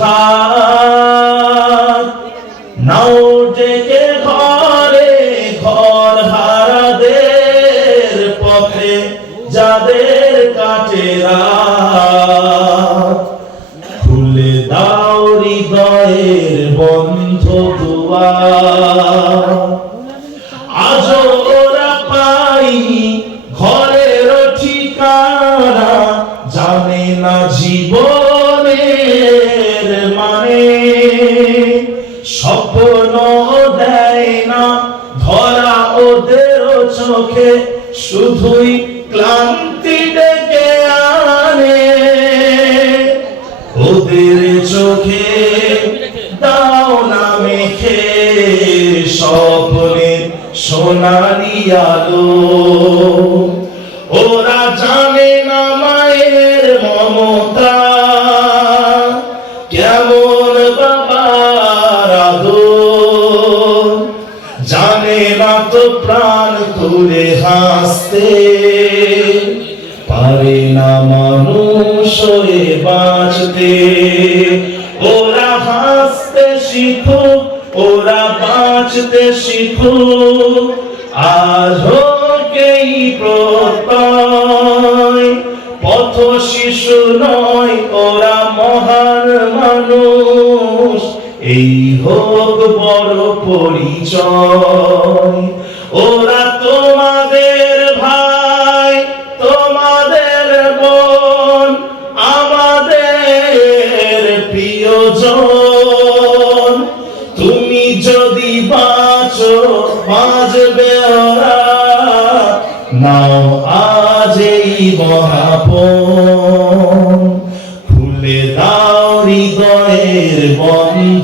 হাত নাও ডেকে ঘরে ঘর হারাদের পথে, যাদের কাটে খুলে দাও হৃদয়ের বন্ধ দুয়ার আজ ওরা পাইনি ঘরের ঠিকানা, জানে না চোখে শুধুই ক্লান্তি ডেকে আনে। ওদের চোখে দাও না মেখে স্বপ্নে সোনালি আলো। তো প্রাণ খুলে হাসতে। পারে না মানুষ বাঁচতে। ওরা হাসতে শিখুক ওরা বাঁচতে শিখুক আজ হোকেই প্রত্যয়, পথ শিশু নয়, ওরা মহান মানুষ। এই হোক বড় পরিচয়। ওরা তোমাদের ভাই, তোমাদের বোন, আমাদের প্রিয়জন। তুমি যদি বাঁচো, বাঁচবে ওরা। নাও আজ এই মহাপন। খুলে দাও হৃদয়ের বন্ধ